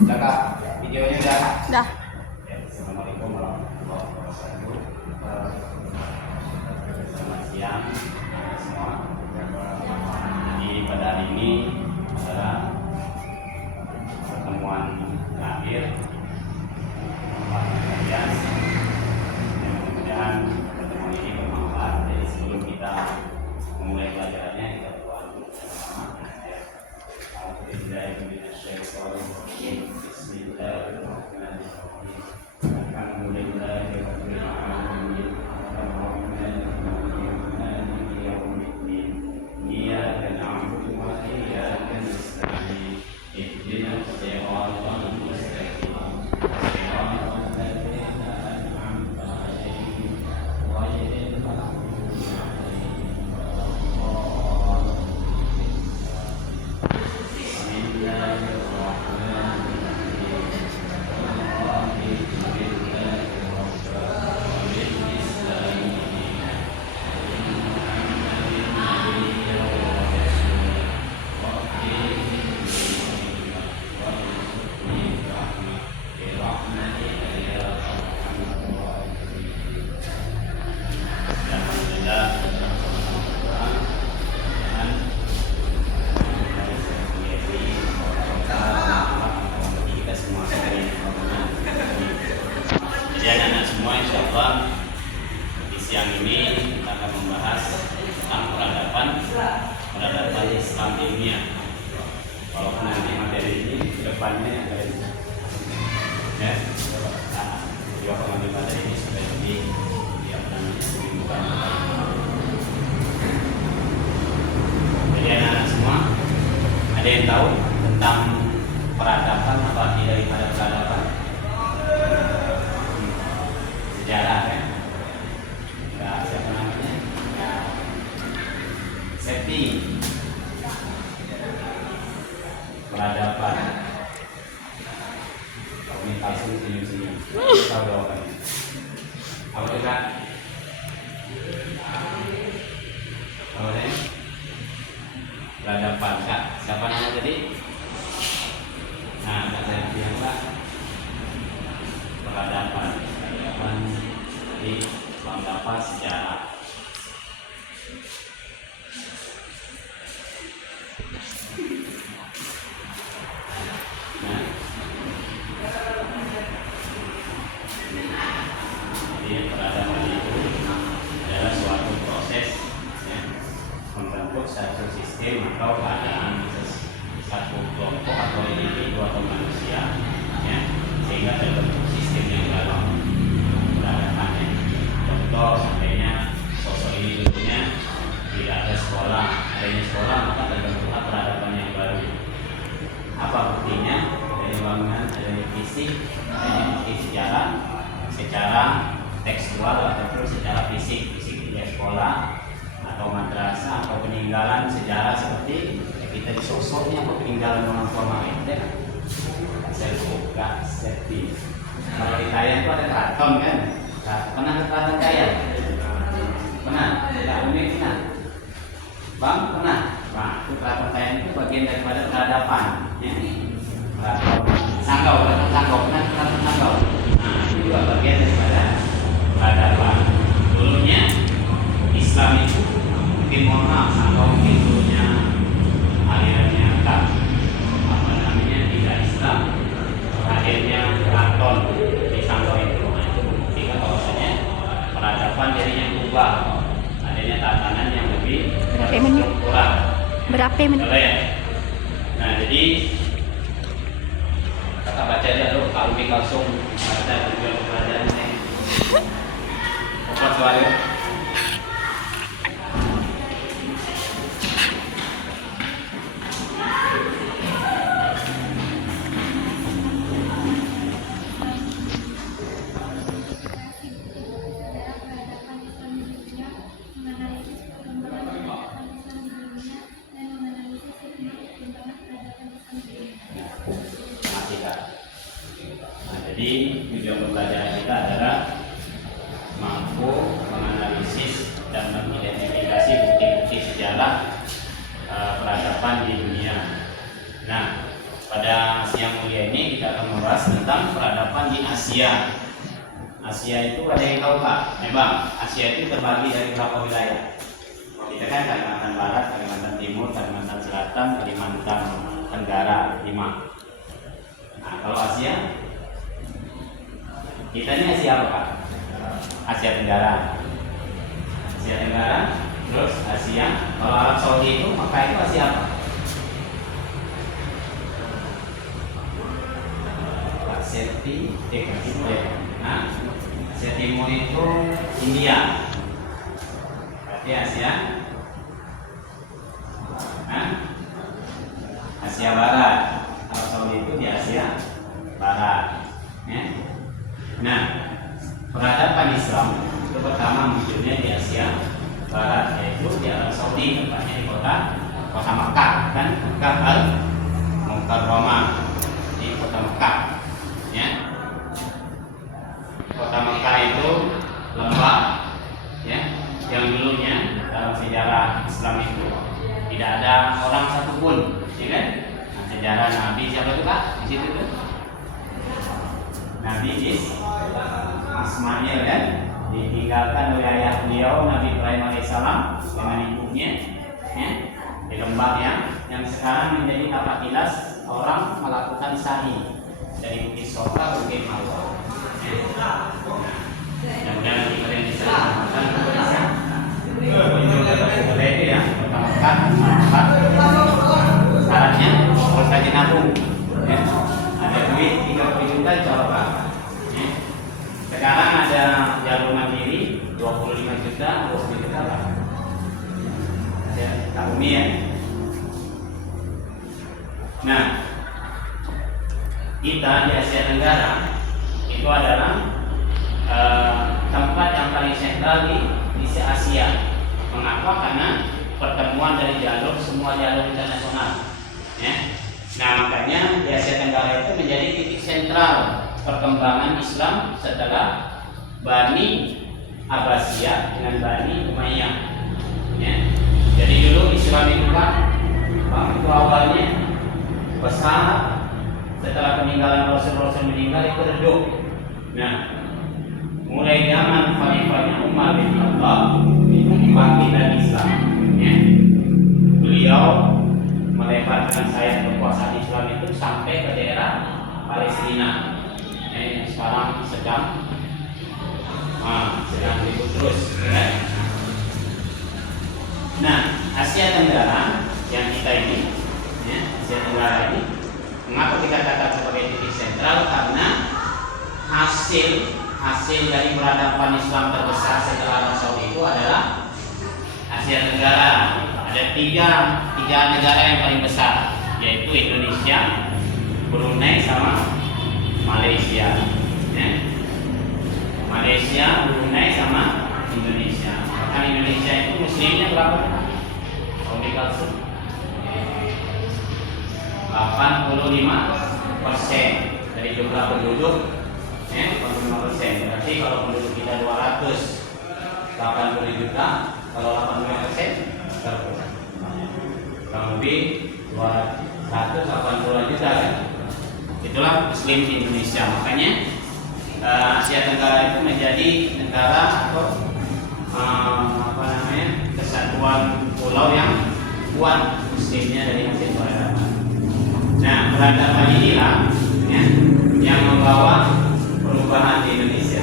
Udah kak, videonya udah. Dah. Assalamualaikum warahmatullahi wabarakatuh. Selamat siang semua. Jadi pada hari ini adalah pertemuan terakhir kalian. Mudah-mudahan pertemuan ini bermanfaat. Jadi sebelum kita memulai pelajarannya, kita berdoa dulu bersama. Bismillahirrahmanirrahim. Alhamdulillahirabbil alamin. Arrahmanirrahim. Maliki yaumiddin. Iyyaka na'budu wa iyyaka nasta'in. Ihdinas siratal mustaqim. Siratal ladzina an'amta 'alaihim ghairil maghdubi 'alaihim waladdallin. Jadi anak-anak semua, insya Allah di siang ini kita akan membahas tentang peradaban Islam ilmiah. Walaupun nanti materi ini depannya ada ya, juga pengambil materi ini supaya lebih membingungkan. Jadi anak-anak semua, ada yang tahu tentang peradaban atau arti daripada peradaban? Sejarah kan? Ya, siapa namanya? Ya, Septi. Peradaban. Kalau ini langsung senyum-senyum. Tahu jawabannya. Apa itu kak? Apa tadi? Peradaban kak. Siapa nama tadi? Nah, kak saya bilang kak. Peradaban di peradaban sejarah. Nah, jadi peradaban itu adalah suatu proses ya, membentuk satu sistem atau keadaan satu kelompok atau individu atau manusia ya, sehingga terbentuk sistem yang baru peradabannya. Contoh seandainya sosok ini dulunya tidak ada sekolah, adanya sekolah maka terbentuklah peradaban yang baru. Apa buktinya? Dari bangunan adanya fisik, adanya bukti sejarah secara tekstual ataupun secara fisik ya, sekolah atau madrasah atau peninggalan sejarah seperti kita di sosoknya atau peninggalan orang tua mereka. Saya buka Septi. Kalau di Kayan itu ada keraton kan? Pernah ke keraton Kayan? Pernah? Tidak unik pernah? Bang pernah? Nah, itu keraton Kayan itu bagian daripada peradaban. Ya. Keraton Sanggau, keraton Sanggau, pernah ke keraton Sanggau? Nah, itu juga bagian daripada peradaban. Dulunya Islam itu mungkin mohon maaf, Sanggau mungkin dulunya alirannya tak apa namanya tidak Islam. Akhirnya keraton di Sanggau itu, sehingga bahwasanya peradaban jadinya berubah, adanya tatanan yang lebih struktural. Berapa menit? Ya? Nah, jadi kakak baca aja dulu, Kak Umi langsung baca tujuan pelajaran ini. Fokus suara. Jadi tujuan pembelajaran kita adalah mampu menganalisis dan mengidentifikasi bukti-bukti sejarah peradaban di dunia. Nah, pada siang mulia ini kita akan membahas tentang peradaban di Asia. Asia itu ada yang tahu Pak? Memang Asia itu terbagi dari berapa wilayah? Kita kan Kalimantan Barat, Kalimantan Timur, Kalimantan Selatan, Kalimantan Tenggara, 5. Nah, kalau Asia, kita ini Asia apa Pak? Asia Tenggara. Asia Tenggara, terus Asia. Kalau Arab Saudi itu, maka itu Asia apa? Asia Timur ya. Nah, Asia Timur itu India. Berarti Asia. Nah, Asia Barat. Arab Saudi itu di Asia Barat. Ya. Nah, peradaban Islam itu pertama munculnya di Asia Barat, yaitu di Arab Saudi, tempatnya di kota Makkah, kan? Makkah Al-Mukarramah, di kota Makkah. Ya. Kota Makkah itu lembah, ya, yang dulunya dalam sejarah Islam itu tidak ada orang satupun, ya kan? Nah, sejarah Nabi siapa itu Kak? Di situ tuh. Nabi Ismail kan ditinggalkan oleh ayah beliau Nabi Ibrahim alaihissalam dengan ibunya, ya, di lembah yang sekarang menjadi tempat tilas orang melakukan sa'i dari Bukit Sofa ke Bukit Marwah. Mudah-mudahan kita yang diselamatkan Indonesia. Itu ya, pertama syaratnya harus rajin nabung. Ya. Ada duit 30 juta insya Allah. Ya. Sekarang ada jalur mandiri 25 juta, 20 juta Pak. Ada Kak Umi ya. Nah, kita di Asia Tenggara itu adalah tempat yang paling sentral di Asia. Mengapa? Karena pertemuan dari semua jalur internasional. Ya. Nah, makanya di Asia Tenggara itu menjadi titik sentral perkembangan Islam setelah Bani Abbasiyah dengan Bani Umayyah. Ya. Jadi dulu Islam itu kan itu awalnya besar. Setelah peninggalan Rasul meninggal itu redup. Nah, mulai zaman khalifahnya Umar bin Khattab itu dibangkitkan Islam. Ya. Beliau melebarkan sayap kekuasaan Islam itu sampai ke daerah Palestina. Yang sekarang sedang ribut terus. Ya. Nah, Asia Tenggara yang kita ini, ya, Asia Tenggara ini, mengapa dikatakan sebagai titik sentral? Karena hasil dari peradaban Islam terbesar setelah Arab Saudi itu adalah Asia Tenggara. Ada tiga negara yang paling besar, yaitu Indonesia, Brunei, sama Malaysia. Ya. Malaysia, Brunei, sama Indonesia. Bahkan Indonesia itu muslimnya berapa? Kalau dikalsul 85% dari jumlah penduduk, ya, 85%. Berarti kalau penduduk kita 280 juta, kalau 85% kurang lebih 280 juta kan? Itulah Muslim di Indonesia. Makanya Asia Tenggara itu menjadi negara atau kesatuan pulau yang kuat Muslimnya dari hasil peradaban. Nah, peradaban inilah, ya, yang membawa perubahan di Indonesia.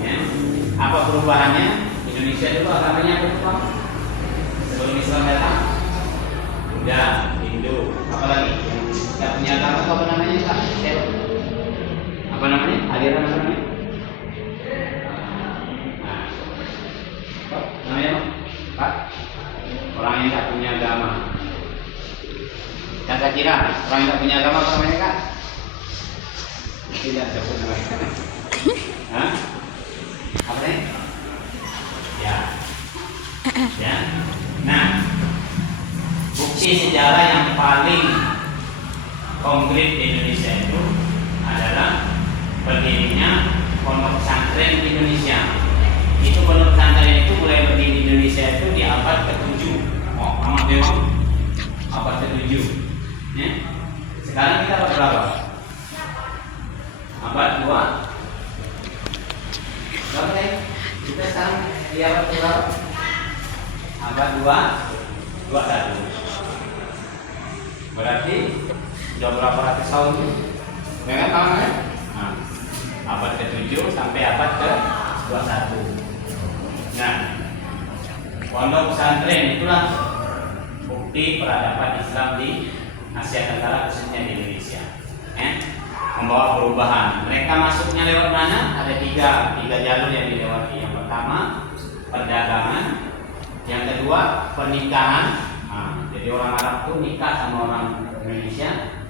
Ya. Apa perubahannya? Indonesia itu agamanya apa itu Pak? Sebelum Islam datang? Buddha, Hindu, apa lagi? Yang punya agama itu apa namanya Pak? Apa namanya? Aliran apa namanya? Nah, namanya Pak? Orang yang tak punya agama. Kata kira orang yang tak punya agama apa namanya Kak? Tidak sebut namanya. Hah? Apa nih? Ya. Ya. Nah, bukti sejarah yang paling konkret di Indonesia itu adalah berdirinya pondok pesantren di Indonesia. Itu pondok pesantren itu mulai berdiri di Indonesia itu di abad ke-7. Oh, amat memang abad ke-7. Ya. Sekarang kita abad berapa? 2. Oke, kita sekarang di abad berapa? Abad 21. Berarti sudah berapa ratus tahun? Dengan tahun ya? Nah, abad ke-7 sampai abad ke-21. Nah, pondok pesantren itulah bukti peradaban Islam di Asia Tenggara, khususnya di Indonesia. Membawa perubahan. Mereka masuknya lewat mana? Ada tiga jalur yang dilewati. Yang pertama perdagangan, yang kedua pernikahan. Jadi orang Arab itu nikah sama orang Indonesia,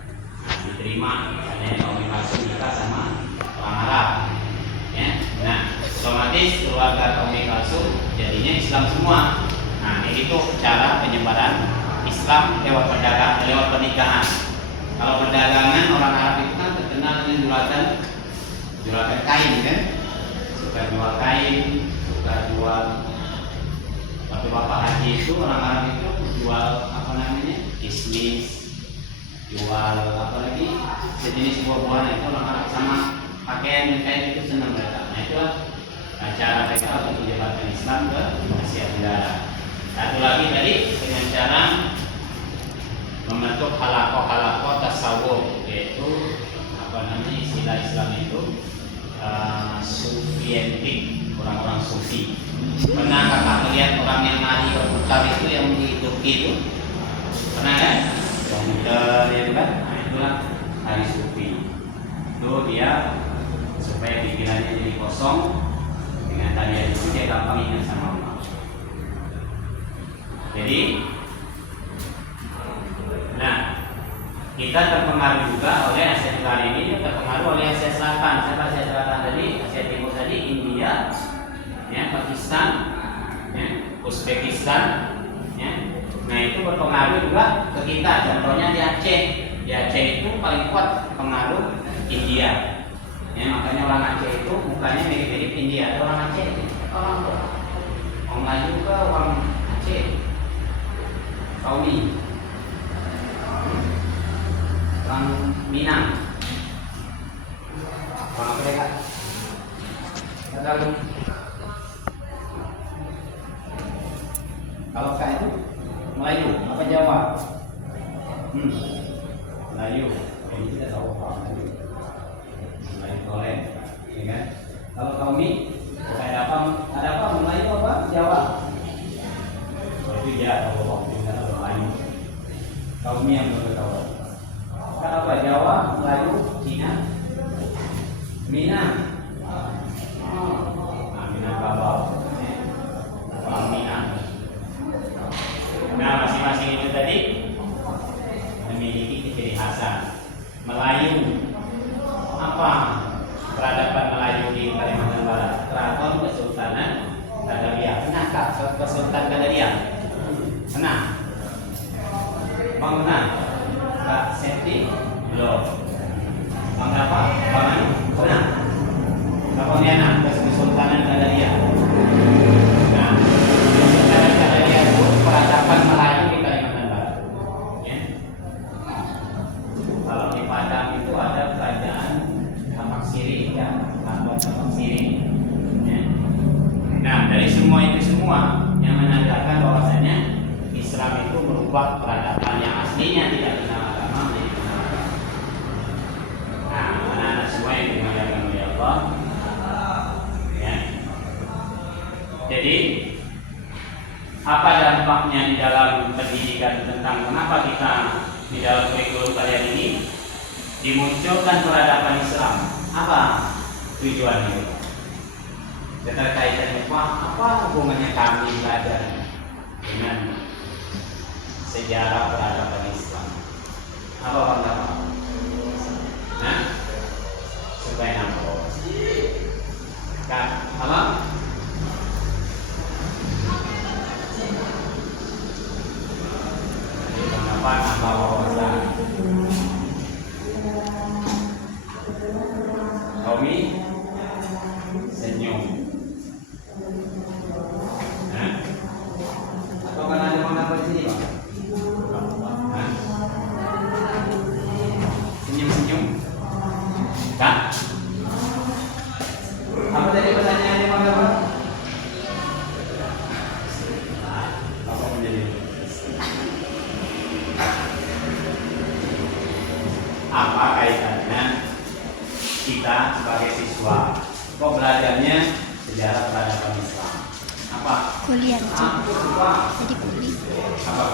diterima. Misalnya kaum Kalsum nikah sama orang Arab. Ya. Nah, otomatis keluarga kaum Kalsum jadinya Islam semua. Nah, ini tuh cara penyebaran Islam lewat perdagangan, lewat pernikahan. Kalau perdagangan, orang Arab itu kan terkenal dengan juragan kain kan, suka jual kain, suka jual. Waktu bapak haji itu orang Arab itu jual apa namanya, kismis, jual apa lagi sejenis buah-buahan itu orang Arab, sama pakaian kain itu senang mereka. Nah itulah cara mereka untuk menyebarkan Islam ke Asia Tenggara. Satu lagi tadi dengan cara membentuk halakoh tasawuf, yaitu apa namanya istilah Islam itu sufientik, orang-orang sufi. Pernah kakak melihat orang yang nari berputar itu yang di Turki itu? Pernah kan? Yang muter itu kan? Nah itulah nari sufi. Itu dia supaya pikirannya jadi kosong, dengan tarian itu dia gampang ingat sama Allah. Jadi kita terpengaruh juga oleh Asia Tenggara ini, terpengaruh oleh Asia Selatan. Siapa Asia Selatan tadi? Asia Timur tadi, India, ya, Pakistan, ya, Uzbekistan, ya. Nah itu berpengaruh juga ke kita. Contohnya di Aceh. Di Aceh itu paling kuat pengaruh India. Ya, makanya orang Aceh itu mukanya mirip-mirip India. Ada orang Aceh, orang Melayu ke orang Aceh, Kaumi. Orang Minang, orang apa ya? Kalau saya itu Melayu, apa Jawa? Melayu. Ini kita tahu apa Melayu. Melayu boleh, ya kan? Kalau Kaumi, saya ada apa Melayu apa Jawa? Itu dia tahu apa? Kita tahu Melayu. Kaumi yang bertahu. Apa Jawa, Melayu, Cina, Minang, Minangkabau, Minang. Nah masing-masing itu tadi memiliki ciri khas. Melayu, apa peradaban Melayu di Kalimantan Barat? Keraton Kesultanan Gadariah. Pernahkah Kesultanan Gadariah? Pernah? Bangunan? Kak Seti? Belum. Bang apa? Bang Anu? Pernah? Kaponiana, Kesultanan Gadariah. Nah, Kesultanan Gadariah itu peradaban Melayu di Kalimantan Barat. Ya. Kalau di Padang itu ada kerajaan Tapak Siri, ya, kantor Tapak Siri. Ya. Nah, dari semua itu semua yang menandakan bahwasanya Islam itu merubah peradaban yang aslinya tidak kenal agama menjadi kenal agama. Nah, anak-anak semua yang dimuliakan oleh Allah, ya. Jadi, apa dampaknya di dalam pendidikan tentang kenapa kita di dalam kurikulum kalian ini dimunculkan peradaban Islam? Apa tujuannya? Keterkaitannya apa hubungannya kami belajar dengan sejarah peradaban Islam? Apa bang? Nah, supaya nampak. Kak, apa? Kenapa nambah wawasan? Kaumi senyum. Nah, atau kan ada mengapa di sini, Pak? Senyum-senyum. Kak? kita sebagai siswa kok belajarnya sejarah peradaban Islam? Apa? Kuliah. Apa? Jadi kuliah. Apa?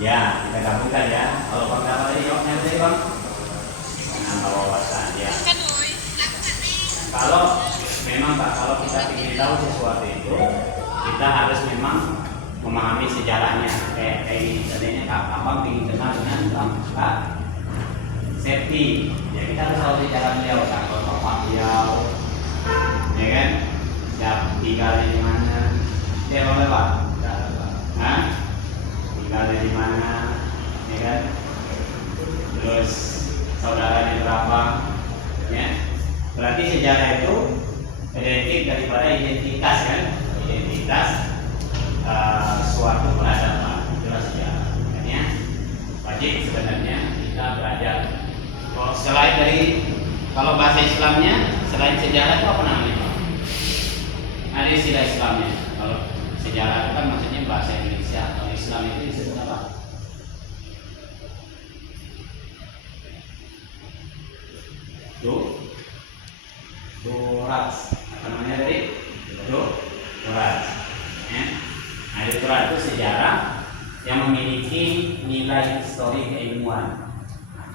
Ya, kita gabungkan ya. Kalau pertama tadi jawabnya tadi bang, menambah wawasan ya. Kalau memang Pak, kalau kita ingin tahu sesuatu itu, kita harus memang memahami sejarahnya. Kayak ini, tadinya Abang ingin kenal dengan Pak Septi. Ya kita harus tahu sejarah beliau, Pak. Kalau Bapak beliau, ya kan? Ya tinggalnya di mana? Dia apa Pak? Hah? Tinggalnya di mana, ya kan? Terus saudaranya berapa, ya? Berarti sejarah itu identik daripada identitas kan? Identitas suatu peradaban, itulah sejarah. Makanya wajib sebenarnya kita belajar. Selain dari kalau bahasa Islamnya, selain sejarah itu apa namanya? Ada istilah Islamnya. Kalau sejarah itu kan maksudnya bahasa Indonesia, atau Islam itu disebut apa? Turas. Apa namanya tadi? Turas. Ya. Nah, turas itu sejarah yang memiliki nilai histori keilmuan.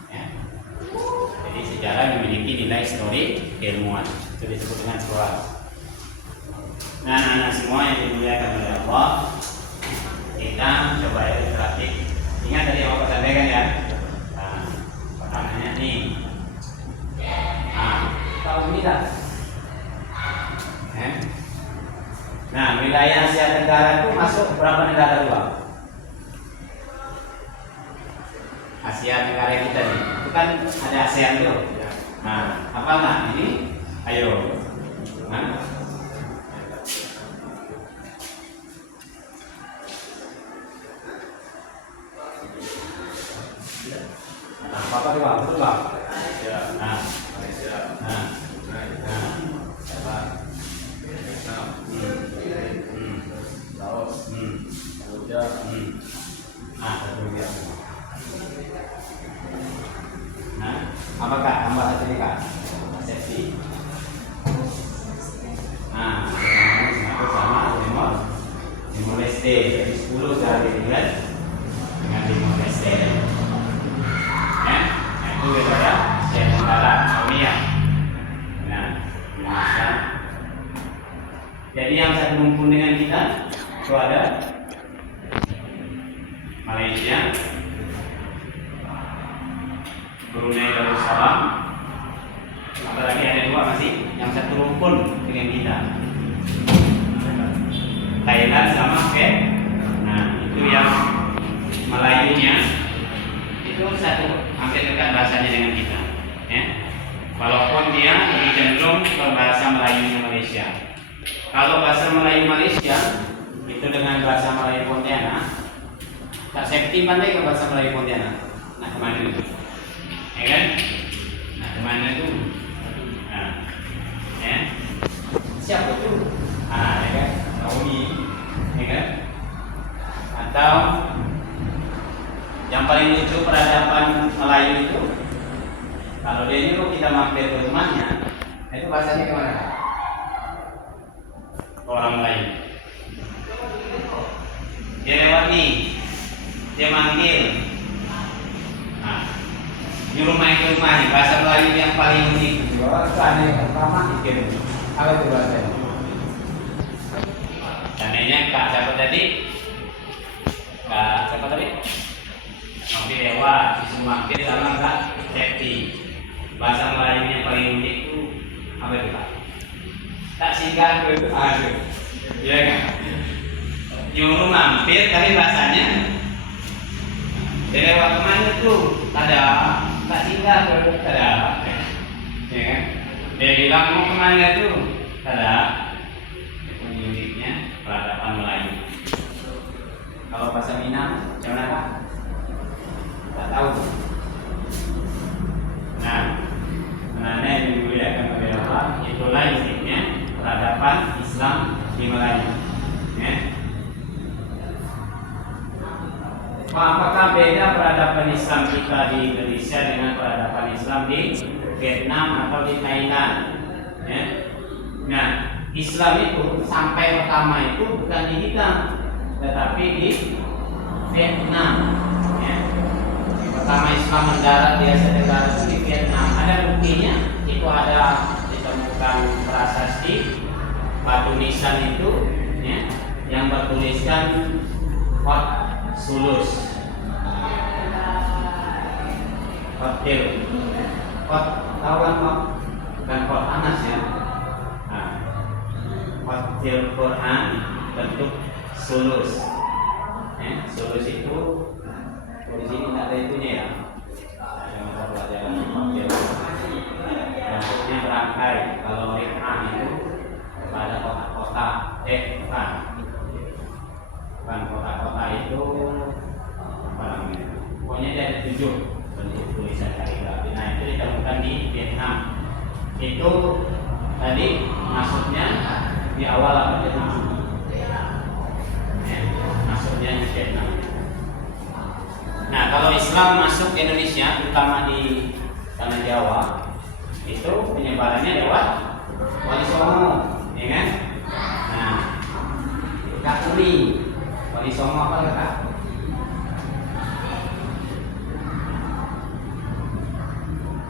Ya. Jadi sejarah memiliki nilai histori keilmuan. Itu disebut dengan turas. Nah, anak-anak semua yang dimuliakan oleh Allah, kita coba ya praktik. Ingat tadi yang Bapak sampaikan ya. Nah, pertanyaannya nih. Tahu ini tak? Nah, wilayah Asia Tenggara itu masuk berapa negara dulu? Asia Tenggara kita nih, itu kan ada ASEAN tuh. Nah, apa nggak ini? Ayo. Apa tuh bang? Betul bang? Nah, apakah tambah satu ini kak? Persepsi. Nah, itu sama Timor Leste. Jadi 10 dari bulan dengan Timor Leste. Ya, itu wilayah Asia Tenggara Dunia. Nah, Indonesia. Jadi yang satu rumpun dengan kita itu ada Malaysia, Brunei Darussalam, apalagi ada dua masih yang satu rumpun dengan kita, Thailand sama Vietnam. Nah itu yang Melayunya itu satu hampir dekat bahasanya dengan kita, ya. Walaupun dia lebih cenderung ke bahasa Melayunya Malaysia. Kalau bahasa Melayu Malaysia itu dengan bahasa Melayu Pontianak, tak Septi pandai ke bahasa Melayu Pontianak. Nah kemana itu? Ya kan? Nah kemana itu? Nah, ya. Siapa itu? Ya kan? Naomi, ya kan? Atau yang paling lucu peradaban Melayu itu, kalau dia nyuruh kita mampir ke rumahnya, itu bahasanya kemana? Orang Melayu. Dia lewat nih, dia manggil. Nah, nyuruh main ke rumahnya, bahasa Melayu yang paling unik. Itu aneh, pertama mikir. Apa itu bahasanya? Seandainya Kak siapa tadi? Kak siapa tadi? Mampir lewat, disuruh mampir sama Kak Septi. Bahasa Melayu yang paling unik itu apa itu Kak? Tak singgah ke itu, aduh, iya kan? Nyuruh mampir, tapi bahasanya dia lewat kemana tuh? Ada, tak singgah ke itu, ada, ya kan? Dia bilang mau kemana tuh? Ada unitnya peradaban Melayu. Kalau bahasa Minang, macam mana Pak? Tak tahu. Nah, mana yang dimuliakan oleh Allah, itulah unitnya peradaban Islam di Melayu. Ya. Apakah beda peradaban Islam kita di Indonesia dengan peradaban Islam di Vietnam atau di Thailand? Ya. Nah, Islam itu sampai pertama itu bukan di kita, tetapi di Vietnam. Ya. Pertama Islam mendarat di Asia Tenggara itu di Vietnam. Ada buktinya, itu ada ditemukan prasasti batu nisan itu, ya, yang bertuliskan Kot Sulus, Kotil, Kot tahu kan Kot? Bukan Kot Anas ya. Nah, Kotil Quran bentuk sulus. Sulus itu di sini tidak ada itunya ya. Yang mata pelajaran Kotil. Bentuknya berangkai. Kalau Rifan itu pada kota-kota, bukan kota-kota itu apa namanya? Pokoknya dia ada 7 bentuk tulisan kaligrafi. Nah itu ditemukan di Vietnam. Itu tadi maksudnya di awal abad ke-7. Maksudnya di Vietnam. Nah kalau Islam masuk ke Indonesia, terutama di tanah Jawa, itu penyebarannya lewat Wali Songo, ya kan? Nah, Kak Uli, Wali Songo apa Kak?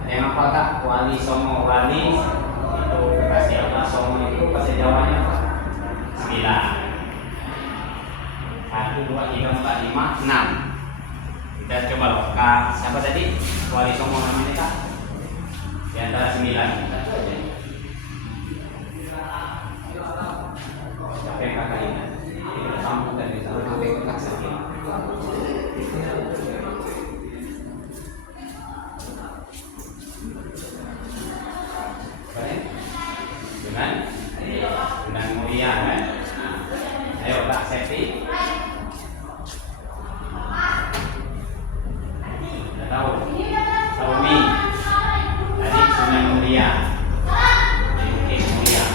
Ada yang apa Kak? Wali Songo, Wali itu kasih apa? Songo itu bahasa Jawanya apa? 9. 1, 2, 3, 4, 5, 6. Kita coba loh, Kak, siapa tadi? Wali Songo namanya Kak? Di antara 9. Siapa yang Kakak ingat? Kita sambung dari sana sampai ke Kak Sakit. Dengan mulia kan? Ayo Kak Septi. Tidak tahu. Saumi. Tadi Sunan Muria. Bukit Mulia.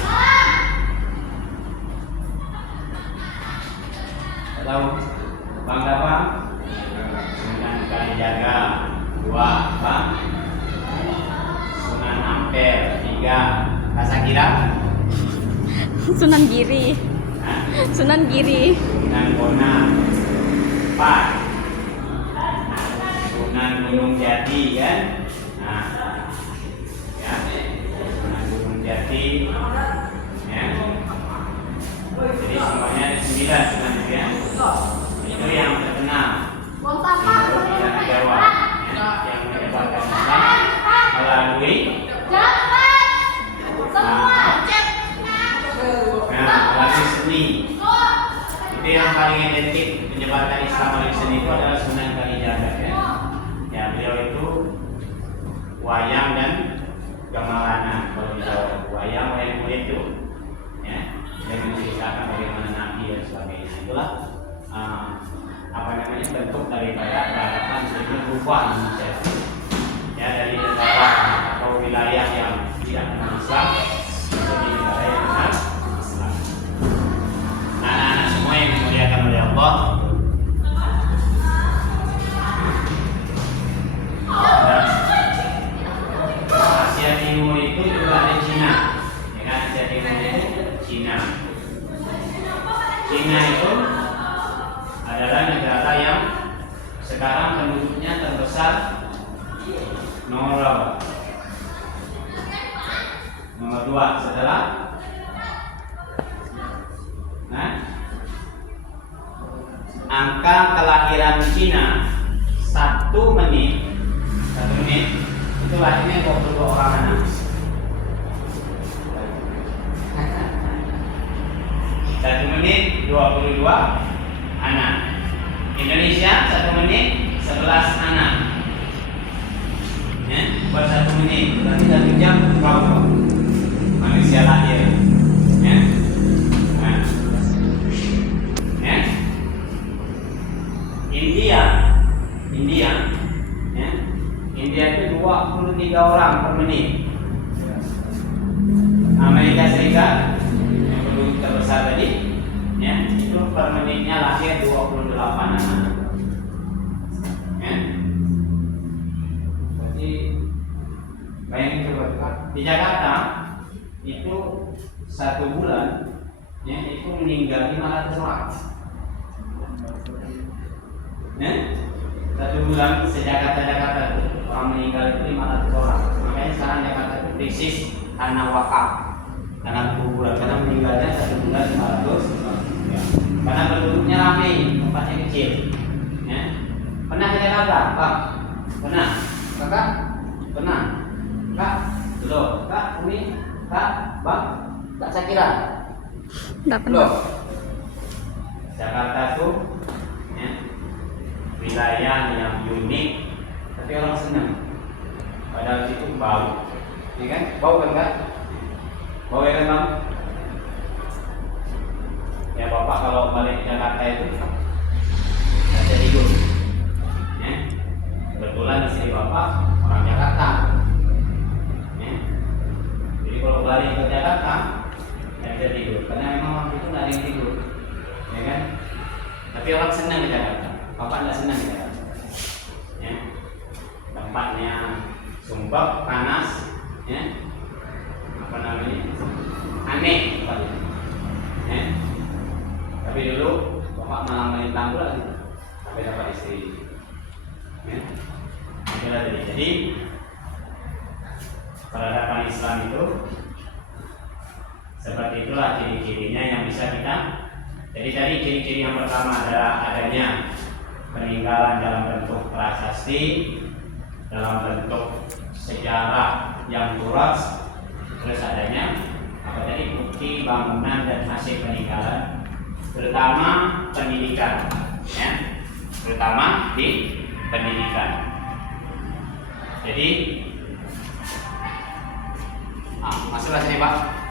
Tidak tahu. Bang Bang. Sunan Kalijaga. 2 Bang. Sunan Ampel. 3 Kasakira. Sunan Giri. Hah? Sunan Giri. Sunan Bonang. 4 Sunan Gunung Jati kan? Nah, ya, Sunan Gunung Jati, ya. Jadi semuanya ada 9 Sunan ya. Itu yang terkenal. Di tanah Jawa, ya, yang menyebarkan Islam melalui melalui seni. Itu yang paling identik menyebarkan Islam melalui seni itu adalah Sunan Kalijaga ya. Ya beliau itu wayang dan gamelan. Kalau di Jawa wayang kulit itu, ya, yang menceritakan bagaimana nabi dan sebagainya. Itulah apa namanya bentuk daripada peradaban sebelum berubah Indonesia. Ya dari negara atau wilayah yang tidak kenal Islam menjadi negara yang kenal Islam. Nah, anak-anak semua yang dimuliakan oleh Allah. Dan Asia Timur itu juga ada Cina, ya kan? Asia Timur itu Cina. Cina itu adalah negara yang sekarang penduduknya terbesar nomor 2 setelah angka kelahiran Cina 1 menit itu lahirnya 22 orang anak. 1 menit 22 anak. Indonesia 1 menit 11 anak. Ya, per 1 menit berarti 1 jam berapa? Indonesia yang penduduk terbesar tadi, ya, itu per menitnya lahir 28 anak. Ya. Berarti bayangin coba di Jakarta itu 1 bulan, ya, itu meninggal 500 orang. Ya, 1 bulan Jakarta orang meninggal itu 500 orang. Makanya sekarang Jakarta itu krisis karena wakaf, karena kuburan, karena meninggalnya 1 bulan 500. Ya. Karena penduduknya ramai, tempatnya kecil. Ya. Pernah ke Jakarta, Pak? Pernah? Kakak? Pernah? Kak? Belum? Kak? Umi? Kak? Bang? Kak Sakira? Nggak pernah. Belum? Jakarta tuh, ya, wilayah yang unik, tapi orang senang. Padahal itu bau, ya kan? Bau kan, Kak? Bau ya kan, Bang? Ya, Bapak kalau balik ke Jakarta itu nggak bisa tidur, ya. Kebetulan istri Bapak orang Jakarta, ya. Jadi kalau balik ke Jakarta nggak bisa tidur, karena memang waktu itu nggak ada yang tidur, ya kan? Tapi orang senang di Jakarta. Bapak nggak senang di Jakarta, ya. Tempatnya sumpah, panas, ya. Apa namanya? Aneh tempatnya, ya. Tapi dulu Bapak malah melintang pula gitu, sampai dapat istri, ya. Itulah jadi peradaban Islam itu seperti itulah ciri-cirinya yang bisa kita. Jadi tadi ciri-ciri yang pertama adalah adanya peninggalan dalam bentuk prasasti, dalam bentuk sejarah yang turas, terus adanya apa tadi, bukti bangunan dan hasil peninggalan, terutama pendidikan, ya, terutama di pendidikan. Jadi masuklah sini, Pak.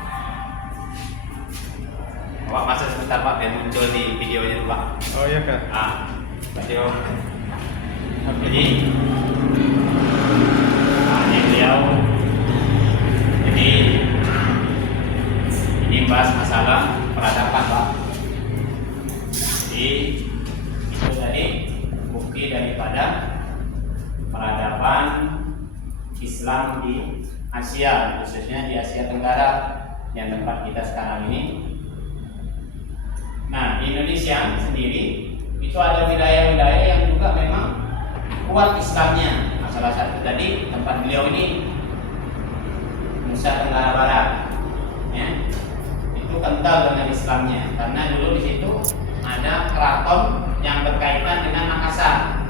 Bapak masuk sebentar, Pak, biar muncul di videonya, Pak. Oh iya, Kak. Video. Jadi ini beliau. Jadi ini bahas masalah peradaban, Pak. Jadi itu tadi bukti daripada peradaban Islam di Asia, khususnya di Asia Tenggara yang tempat kita sekarang ini. Nah, di Indonesia sendiri itu ada wilayah-wilayah yang juga memang kuat Islamnya. Nah, salah satu tadi tempat beliau ini Nusa Tenggara Barat, ya, itu kental dengan Islamnya karena dulu di situ ada keraton yang berkaitan dengan Makassar.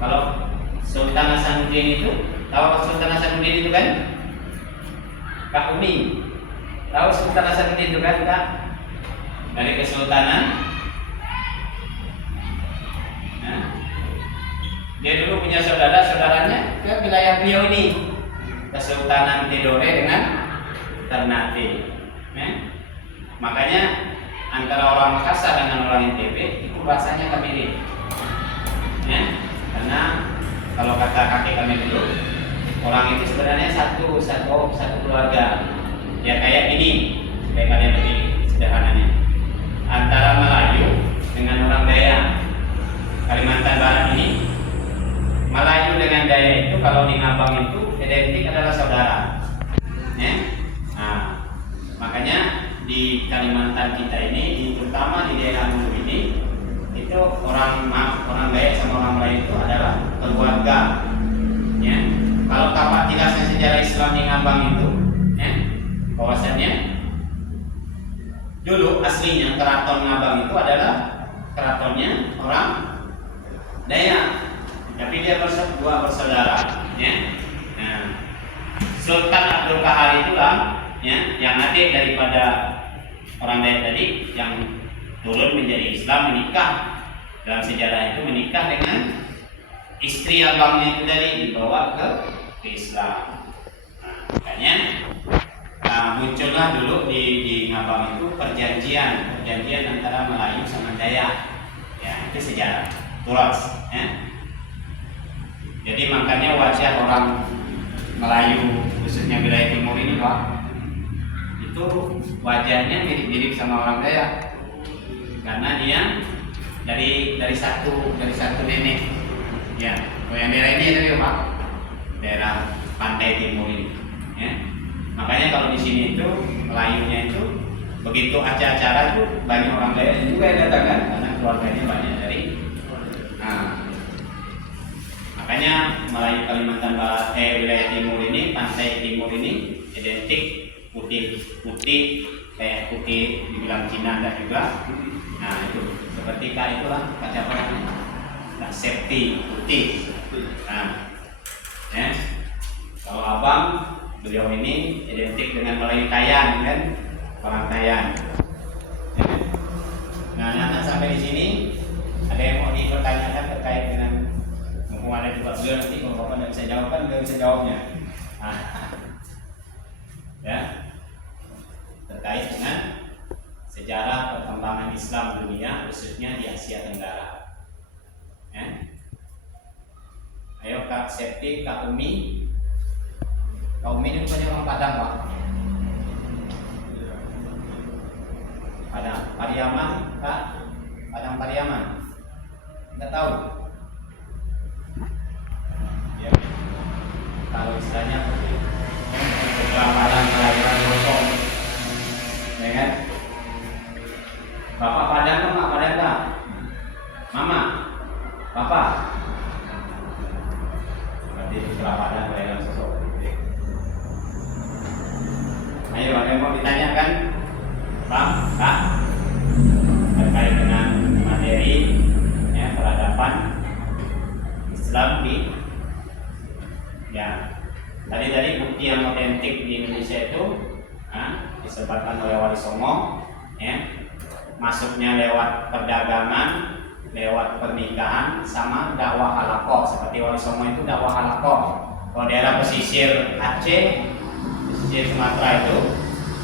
Kalau Sultan Hasanuddin itu, tahu Sultan Hasanuddin itu kan? Kak Umi, tahu Sultan Hasanuddin itu kan, Kak? Dari kesultanan. Nah, dia dulu punya saudaranya ke wilayah beliau ini, Kesultanan Tidore dengan Ternate. Makanya antara orang Makassar dengan orang NTB itu bahasanya agak mirip, ya. Karena kalau kata kakek kami dulu, orang itu sebenarnya satu keluarga. Ya kayak ini, kayak kalian begini sederhananya. Antara Melayu dengan orang Dayak. Kalimantan Barat ini, Melayu dengan Dayak itu kalau di Ngabang itu identik adalah saudara, ya. Nah, makanya di Kalimantan kita ini, terutama di daerah Hulu ini, itu orang Dayak sama orang Melayu itu adalah keluarga, ya. Kalau kapasitasnya sejarah Islam di Ngabang itu, ya, bahwasannya dulu aslinya keraton Ngabang itu adalah keratonnya orang Dayak, tapi dia dua bersaudara, ya. Nah, Sultan Abdul Kahar itulah, ya, yang adik daripada orang Dayak tadi yang turun menjadi Islam, menikah dalam sejarah itu, menikah dengan istri abangnya itu tadi, dibawa ke Islam. Nah, makanya muncullah dulu di Ngabang itu perjanjian antara Melayu sama Dayak, ya, itu sejarah turas, ya. Jadi makanya wajah orang Melayu khususnya wilayah timur ini, Pak, itu wajahnya mirip-mirip sama orang Dayak karena dia dari satu nenek. Ya, yang daerah ini tadi Pak, daerah pantai timur ini. Ya. Makanya kalau di sini itu Melayunya itu begitu acara itu banyak orang Dayak juga yang datang kan, karena keluarganya banyak dari. Nah, makanya Melayu Kalimantan Barat, wilayah timur ini, pantai timur ini identik putih kayak putih dibilang Cina ada juga. Nah itu seperti itulah kaca apa namanya, safety putih. Nah, ya. Kalau abang beliau ini identik dengan Melayu Tayan kan, orang Tayan. Ya. Nah, anak sampai di sini ada yang mau dipertanyakan terkait dengan mumpung ada juga beliau nanti kalau bapak tidak bisa jawab kan beliau bisa jawabnya. Nah, ya terkait dengan sejarah perkembangan Islam dunia khususnya di Asia Tenggara. Ya. Ayo Kak Septi, Kak Umi. Kak Umi ini bukannya orang Padang Pak? Padang Pariaman Kak? Padang Pariaman? Tidak tahu? Ya. Kalau istilahnya Padang kelahiran kosong, ya kan? Bapak Padang kan, Mak Padang kan? Mama, Bapak. Berarti setelah Padang kelahiran sosok. Ayo, ada yang mau ditanyakan, Bang, Kak, terkait dengan materi ya, peradaban Islam di ya. Tadi bukti yang otentik di Indonesia itu disebarkan oleh Wali Songo, ya, masuknya lewat perdagangan, lewat pernikahan, sama dakwah halaqah. Seperti Wali Songo itu dakwah halaqah. Kalau daerah pesisir Aceh, pesisir Sumatera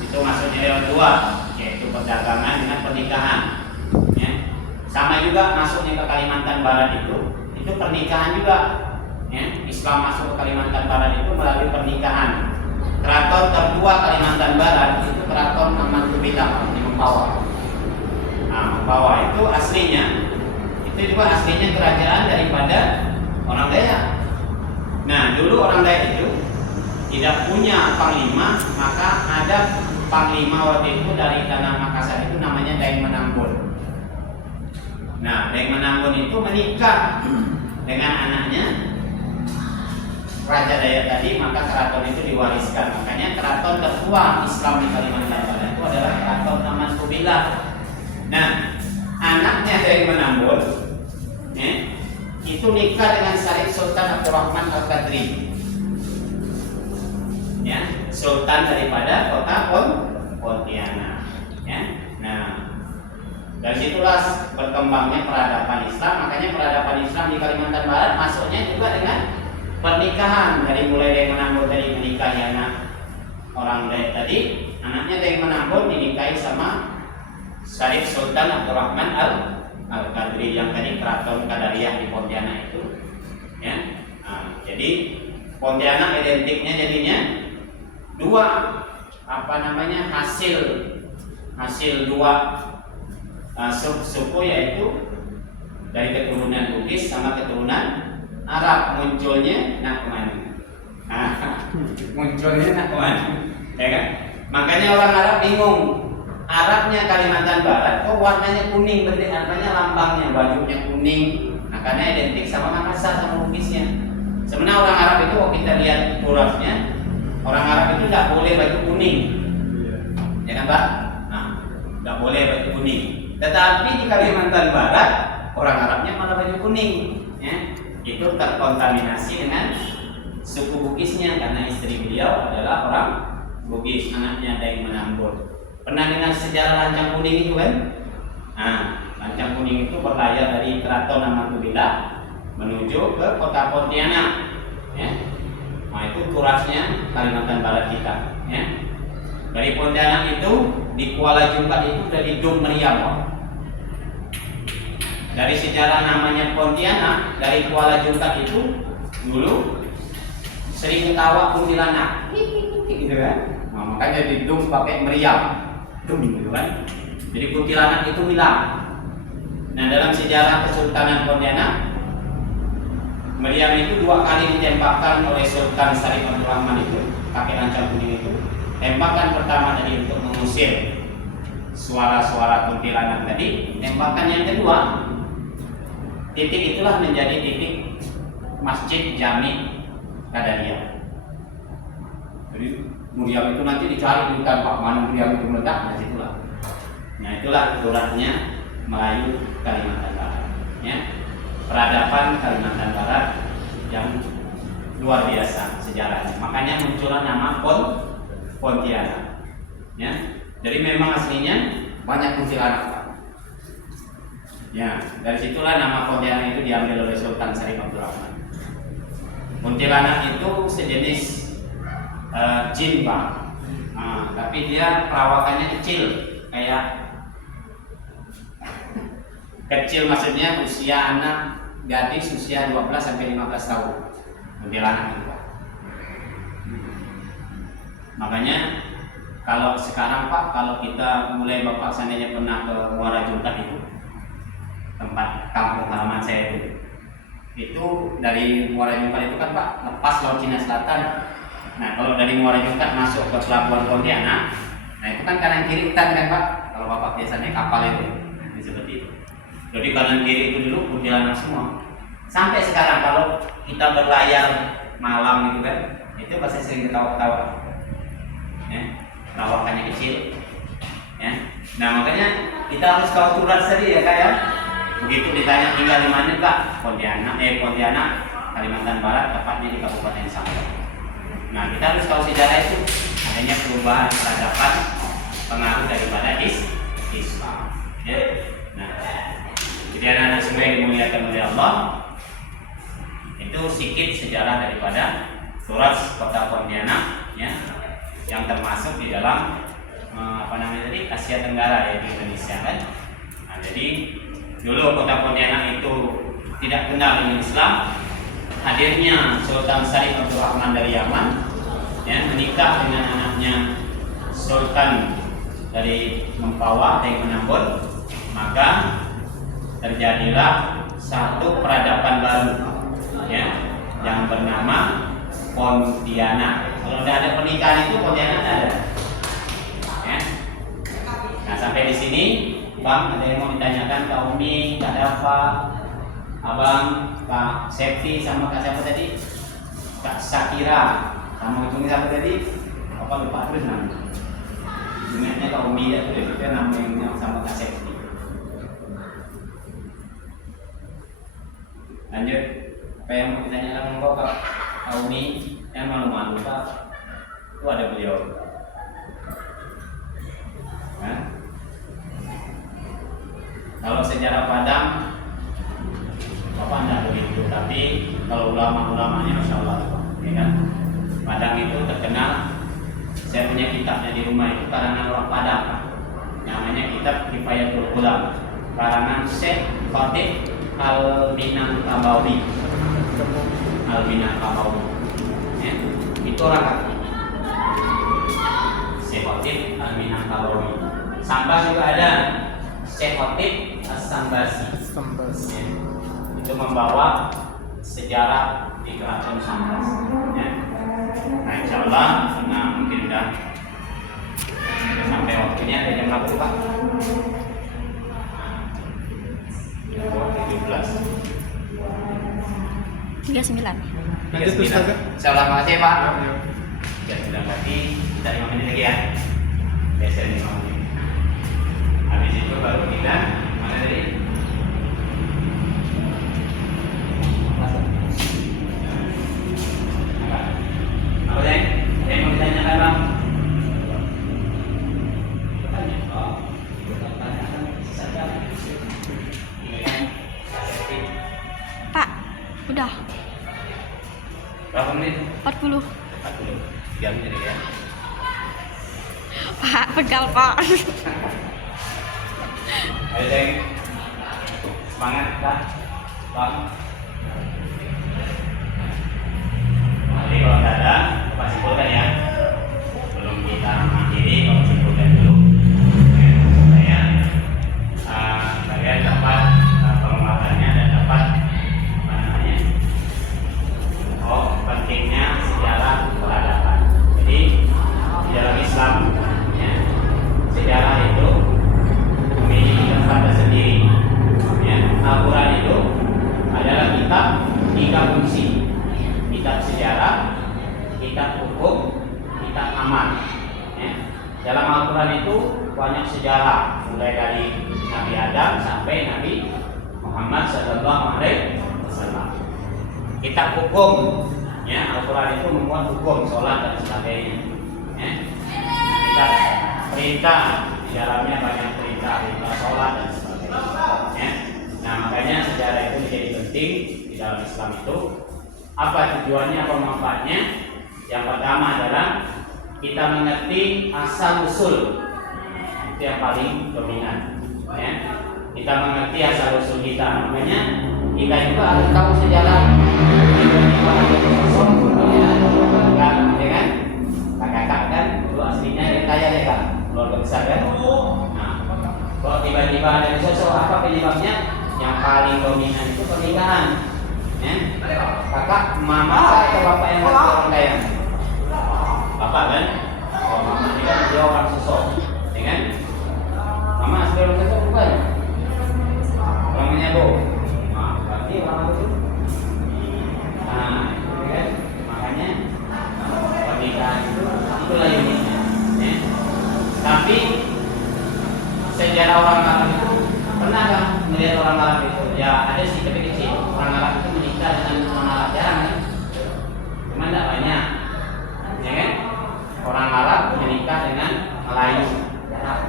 itu masuknya lewat dua, yaitu perdagangan dengan pernikahan. Ya. Sama juga masuknya ke Kalimantan Barat itu pernikahan juga. Ya, Islam masuk ke Kalimantan Barat itu melalui pernikahan. Keraton tertua Kalimantan Barat itu Keraton Amantubilah di Mempawah. Nah, Mempawah itu juga aslinya kerajaan daripada orang Dayak. Nah, dulu orang Dayak itu tidak punya panglima, maka ada panglima waktu itu dari tanah Makassar itu namanya Daeng Menambun. Nah, Daeng Menambun itu menikah dengan anaknya Raja Dayak tadi, maka keraton itu diwariskan. Makanya keraton tertua Islam di Kalimantan Barat itu adalah Keraton Amantubilah. Nah, anaknya Daeng Menambun itu nikah dengan Syarif Sultan Abdurrahman Al-Qadri. Ya, sultan daripada kota Pontianak. Ya. Nah, dari situlah berkembangnya peradaban Islam. Makanya peradaban Islam di Kalimantan Barat masuknya juga dengan pernikahan. Dari mulai Daeng Menambun tadi menikahi anak orang Dayak tadi, anaknya Daeng Menambun dinikahi sama Syarif Sultan Abdurrahman Al-Qadri yang tadi Keraton Qadariyah di Pontianak itu. Ya. Nah, jadi Pontianak identiknya jadinya dua hasil dua suku, yaitu dari keturunan Bugis sama keturunan Arab. Munculnya Nakman. Munculnya Nakman, ya kan? Makanya orang Arab bingung. Arabnya Kalimantan Barat kok warnanya kuning, berarti artinya lambangnya bajunya kuning. Nah, karena identik sama Makassar sama Bugisnya. Sebenarnya orang Arab itu kalau kita lihat turafnya, orang Arab itu tidak boleh baju kuning, ya kan Pak? Nah, tidak boleh baju kuning. Tetapi di Kalimantan Barat orang Arabnya malah baju kuning. Ya. Itu terkontaminasi dengan suku Bugisnya karena istri beliau adalah orang Bugis, anaknya Daeng Menambun. Pernah dengar sejarah Lancang Kuning itu kan? Nah, Lancang Kuning itu berlayar dari Keraton Amantubilah menuju ke kota Pontianak. Ya. Nah, itu turasnya Kalimantan Barat kita. Ya. Dari Pontianak itu di Kuala Jungkat itu dari Dum Meriam. Dari sejarah namanya Pontianak, dari Kuala Jungkat itu dulu sering ketawa kuntilanak, gitu kan? Nah, makanya didung pakai meriam, dung gitu kan. Jadi kuntilanak itu hilang. Nah, dalam sejarah Kesultanan Pontianak, meriam itu 2 kali ditembakkan oleh Sultan Syarif Abdul Rahman itu, pakai lancang kuning itu. Tembakan pertama tadi untuk mengusir suara-suara kuntilanak tadi. Tembakan yang kedua, titik itulah menjadi titik Masjid Jami Qadariyah. Jadi meriam itu nanti dicari di hutan, Pak, mana meriam itu meledak, nah situlah. Nah itulah turutnya Melayu Kalimantan Barat. Ya. Peradaban Kalimantan Barat yang luar biasa sejarahnya. Makanya muncullah nama Pontianak. Ya. Jadi memang aslinya banyak kuntilanak, Pak. Ya, dari situlah nama Pontianak itu diambil oleh Sultan Syarif Abdul Rahman. Kuntilanak itu sejenis jin, Pak. Tapi dia perawakannya kecil, kayak kecil maksudnya usia anak gadis usia 12 sampai 15 tahun. Kuntilanak itu, Pak. Makanya kalau sekarang, Pak, kalau kita mulai Bapak seandainya pernah ke Muara Jungkat itu, tempat kampung halaman saya itu dari Muara Jungkat itu kan, Pak, lepas Laut Cina Selatan. Nah, kalau dari Muara Jungkat masuk ke Pelabuhan Pontianak, nah itu kan kanan kiri hutan kan, Pak. Kalau Bapak biasanya kapal itu seperti itu. Jadi kanan kiri itu dulu kuntilanak semua. Sampai sekarang kalau kita berlayar malam gitu kan, itu pasti sering ketawa-ketawa. Ya, perawakannya kecil. Ya. Nah, makanya kita harus tahu turas tadi ya, Kak ya. Begitu ditanya tinggal di mana, Kak? Pontianak, Kalimantan Barat, tepatnya di Kabupaten Sanggau. Nah, kita harus tahu sejarah itu. Adanya perubahan peradaban pengaruh daripada Islam. Ya. Nah, jadi anak-anak semua yang dimuliakan oleh Allah, itu sedikit sejarah daripada Turas Kota Pontianak, ya, yang termasuk di dalam Asia Tenggara, yaitu Indonesia kan. Nah, jadi dulu Kota Pontianak itu tidak kenal dengan Islam. Hadirnya Sultan Syarif Abdul Rahman dari Yaman, ya, menikah dengan anaknya Sultan dari Mempawah dari Menambun, maka terjadilah satu peradaban baru, ya, yang bernama Pontianak. Kalau tidak ada pernikahan itu Pontianak ada. Ya. Nah, sampai di sini, Bang, ada yang mau ditanyakan Kak Umi, Kak Dafa, Abang, Kak Septi, sama Kak siapa tadi? Kak Sakira, sama ujungnya siapa tadi? Apa lupa terus namanya? Ujungnya Kak Umi ya, itu nama yang sama Kak Septi. Lanjut, apa yang mau ditanyakan kok Kak Umi? Yang malu-malu, Pak, itu ada beliau. Nah, kalau sejarah Padang, Bapak tidak begitu, tapi kalau ulama-ulamanya Masya Allah, ya kan? Padang itu terkenal. Saya punya kitabnya di rumah itu karangan orang Padang, namanya kitab Kifayatul Ulama, karangan Syekh Khatib Al-Minangkabawi. Ya, itu orang Syekh Khatib Al-Minangkabawi. Sambas juga ada Syekh Khatib As-Sambasi. Ya, itu membawa sejarah di Keraton Sambas. Ya. Nah, insya Allah, nah mungkin sudah sampai waktunya. Ada jam berapa, Pak? 17. 39. Insyaallah, makasih Pak. Ya sudah, berarti kita 5 menit lagi ya. Biasanya 5 menit. Habis itu baru kita mana tadi? Apa yang mau ditanyakan, Bang? Pak, udah Berapa menit? 40. 40. 3 menit ya. Pak, pegal Pak. Ayo Deng, semangat Pak. Bang. Nanti kalau tidak ada, kita simpulkan ya. Belum kita Jadi kalau simpulkan dulu, ya, supaya kalian dapat penguatannya dan dapat apa namanya, pentingnya sejarah peradaban. Jadi di dalam Islam, ya, sejarah itu memiliki tempat tersendiri. Ya, Al-Quran itu adalah kitab tiga fungsi: kitab sejarah, kitab hukum, kitab amal. Ya. Dalam Al-Quran itu banyak sejarah, mulai dari Nabi Adam sampai Nabi Muhammad SAW. Kitab hukum, ya, Al-Quran itu memuat hukum, sholat dan sebagainya. Ya. Kitab perintah, di dalamnya banyak perintah sholat dan sebagainya. Ya. Nah, makanya sejarah itu menjadi penting di dalam Islam itu. Apa tujuannya, apa manfaatnya? Yang pertama adalah kita mengerti asal usul, itu yang paling dominan. Ya. Kita mengerti asal usul kita, makanya kita juga harus tahu sejarah. Kakak kan itu aslinya dari kaya deh kan, keluarga besar kan. Nah, kalau tiba-tiba ada sosok apa penyebabnya? Yang paling dominan itu pernikahan. Ya. Kakak, mama atau bapak yang ngasih orang kaya? Bapak kan? Oh, mama ini kan dia orang sosok, ya kan? Mama asli orang sosok bukan? Orang menyabo. Nah, berarti orang itu. Nah, ya kan? Makanya pernikahan itu itulah uniknya. Ya. Tapi sejarah orang Arab itu pernah kan melihat orang Arab itu? Ya ada sih, tapi kecil. Orang Arab itu menikah dengan orang Arab jarang kan? Cuma tidak banyak, ya kan? Orang Arab menikah dengan Melayu jarang.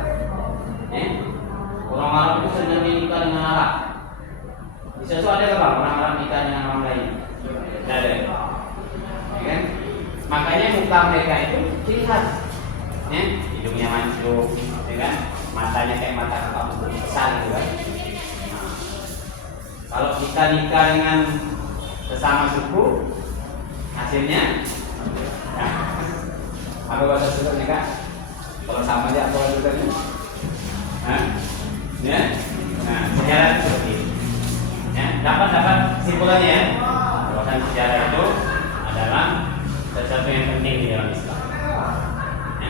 Ya? Orang Arab itu senang menikah dengan Arab. Bisa so ada nggak bang orang Arab menikah dengan orang Melayu? Tidak ada, ya kan? Makanya muka mereka itu ciri khas, ya? Hidungnya mancung, ya kan? Matanya kayak mata kakak besar gitu kan. Nah, kalau kita nikah dengan sesama suku, hasilnya ya, apa bahasa suku nikah? Kalau sama aja apa juga nih? Ya, nah sejarah seperti ini. Ya, dapat simpulannya ya. Bahwa sejarah itu adalah sesuatu yang penting di dalam Islam. Ya.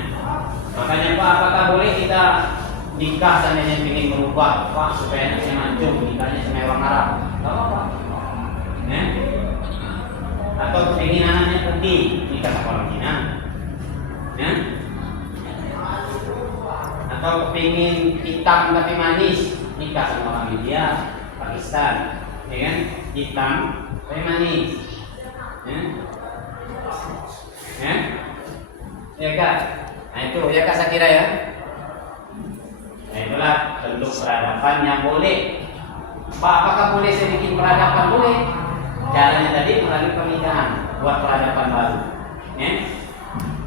Makanya Pak, apakah boleh kita nikah seandainya ingin merubah Pak supaya anaknya mancung, nikahnya sama orang Arab? Tidak apa-apa. Ya. Atau ingin anaknya putih, nikah sama orang Cina. Ya. Atau ingin hitam tapi manis, nikah sama orang India, Pakistan, ya kan? Hitam tapi manis. Ya. Ya. Ya Kak. Nah itu ya Kak saya kira ya. Nah itulah bentuk peradaban yang boleh. Pak, apakah boleh saya bikin peradaban? Boleh. Caranya tadi melalui pernikahan, buat peradaban baru. Ya.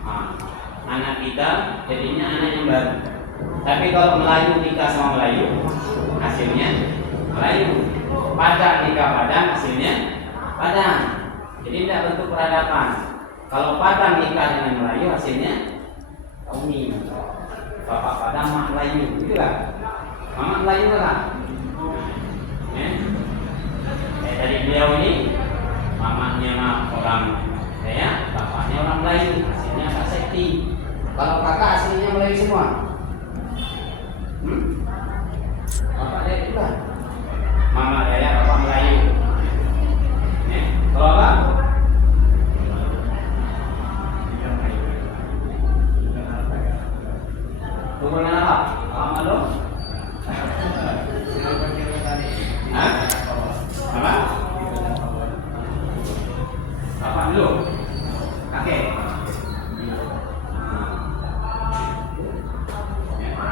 Nah, anak kita jadinya anak yang baru. Tapi kalau Melayu nikah sama Melayu, hasilnya Melayu. Padang nikah Padang, hasilnya Padang. Jadi tidak bentuk peradaban. Kalau Padang nikah dengan Melayu, hasilnya Kaumi. Bapak Padang, mak Melayu, gitu kan? Mama Melayu kan? Dari beliau ini, mamanya orang ya, bapaknya orang Melayu, hasilnya Kak Sekti. Kalau kakak aslinya Melayu semua. Bapak dia juga. Mama Daya, bapak Melayu. Kalau apa? Turunan Arab. Paham lo? Hah? Apa? Apa dulu? Oke.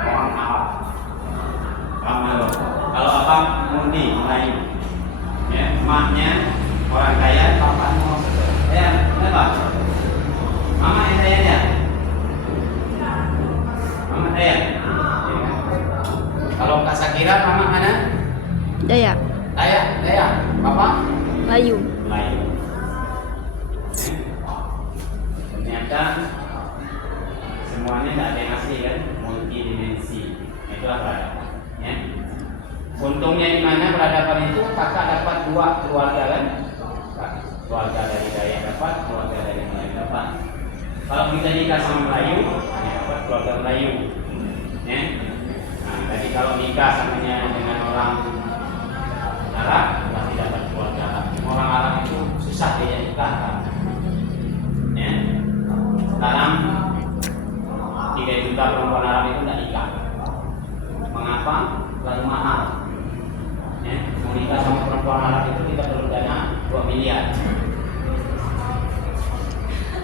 Orang Arab. Paham lo? Kalau apa? Mundi, Melayu. Ya, emaknya orang kaya, bapaknya orang sederhana. Ya, kenapa? Mama yang kaya ya? Mama kaya. Kalau Kak Sakira, mama mana? Daya. Daya. Bapak? Melayu. Melayu. Ternyata semuanya tidak ada yang asli itulah peradaban. Ya. Untungnya di mana peradaban itu kakak dapat dua keluarga kan? Keluarga dari Dayak dapat, keluarga dari Melayu dapat. Kalau kita nikah sama Melayu, hanya dapat keluarga Melayu. Ya. Nah, jadi kalau nikah samanya dengan orang Arab, pasti dapat keluarga Arab. Orang Arab itu susah dia nikah. Ya. Sekarang 3 juta perempuan Arab itu tidak nikah. Mengapa? Terlalu mahal. Ya. Menikah sama perempuan Arab itu kita perlu dana 2 miliar.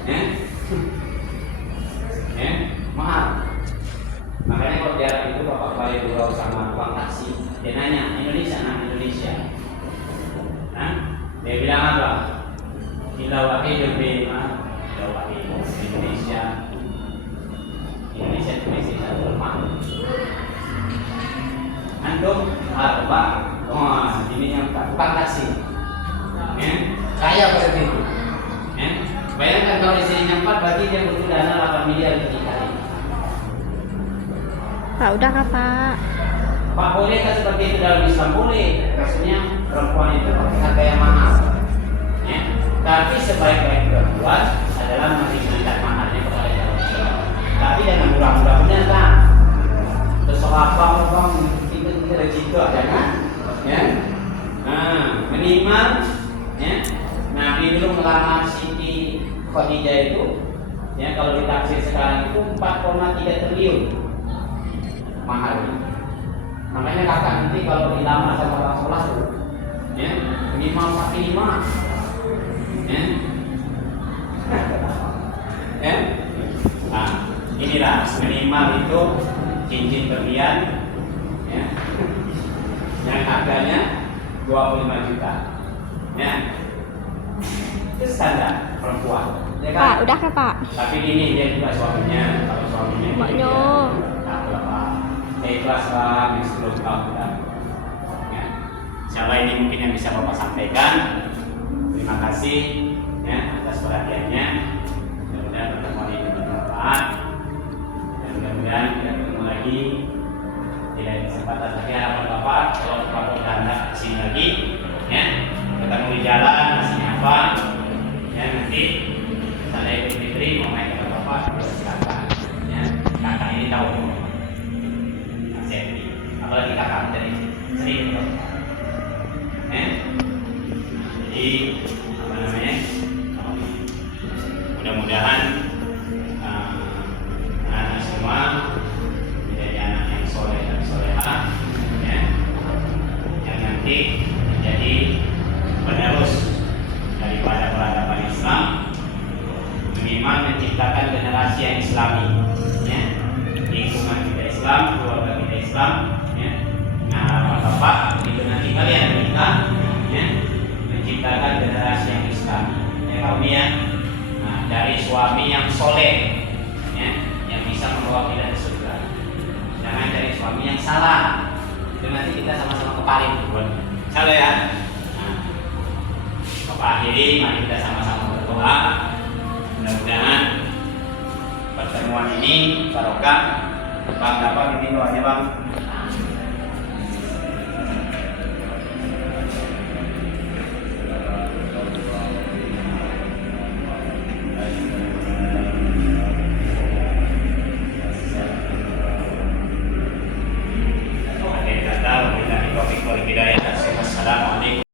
Ya. Ya. Mahal. Makanya kalau di Arab itu bapak balik dulu sama tukang taksi, dia nanya Indonesia, nah, dia bilang apa? Kita wahid bima, kita wahid Indonesia itu mesti satu rumah. Antum arba, ini yang tukang taksi, kaya pada itu. Bayangkan kalau istrinya 4, berarti dia butuh dana 8 miliar dikali. Pak, udah kah Pak? Pak, bolehkah seperti itu dalam Islam? Boleh. Maksudnya perempuan itu pakai harga yang mahal. Ya. Tapi sebaik-baik perempuan adalah meringankan mahalnya kepada calon suami. Tapi jangan murah-murah benar kan? Terus apa bang? Kita rezeki jangan. Ya. Nah, minimal, ya. Nabi dulu melamar Siti Khadijah itu, ya kalau ditaksir sekarang itu 4,3 triliun. Mahal. Makanya kakak nanti kalau dilamar sama orang sekolah tuh, ya minimal 45, ya. Ya. Nah, inilah minimal itu cincin berlian, ya, yang harganya 25 juta, ya. Itu standar perempuan. Ya kan? Pak, udah kah Pak? Tapi ini dia juga suaminya, kalau suaminya Maknya. Ikhlas Pak, 10 tahun sudah. Ya. Insyaallah ini mungkin yang bisa Bapak sampaikan. Terima kasih ya atas perhatiannya. Mudah-mudahan pertemuan ini bermanfaat. Dan mudah-mudahan kita ketemu lagi di lain kesempatan lagi. Harapan Bapak kalau Bapak sudah hendak kesini lagi, ya ketemu di jalan masih apa, ya nanti saya Idul Fitri mau main dengan Bapak, silakan. Ya kakak ini tahu. Apalagi kakak dari sering jadi apa namanya, mudah-mudahan anak semua menjadi anak yang soleh dan solehah, ya, yang nanti menjadi penerus daripada peradaban Islam, minimal menciptakan generasi yang Islami, ya, lingkungan kita Islam, keluarga kita Islam. Nah, Bapak, begitu nanti kalian menikah, ya, menciptakan generasi yang Islam, ya kaum ya. Nah, dari suami yang soleh, ya, yang bisa membawa kita ke surga. Jangan dari suami yang salah. Itu nanti kita sama-sama kepaling, bukan? Salah ya. Nah, Bapak akhiri, mari kita sama-sama berdoa. Mudah-mudahan pertemuan ini barokah. Bang, dapat ini doanya bang.